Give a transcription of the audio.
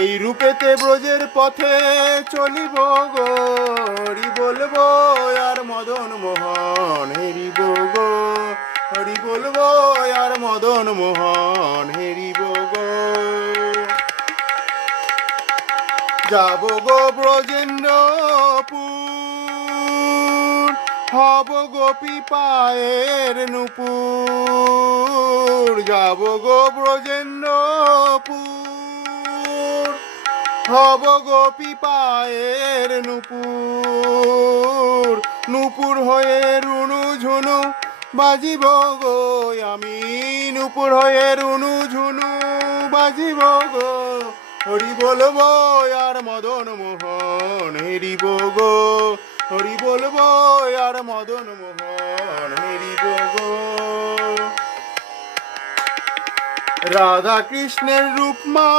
এই রূপেতে ব্রজের পথে চলিব গো, হরি বলবো আর মদন মোহন হেরিব গো, হরি বলবো আর মদন মোহন হেরিব গো। যাব গো ব্রজেন্দ্রপুর, হব গোপী পায়ের নূপুর। যাব গো ব্রজেন্দ্রপুর, হব গোপী পায়ের নূপুর। নূপুর হয়ে রুনু ঝুনু বাজিব গো আমি, নূপুর হয়ে রুনু ঝুনু বাজিব গো, হরি বলবো আর মদন মোহন হেরিব গো, হরি বলবো আর মদন মোহন হেরিব গো। রাধা কৃষ্ণের রূপ মা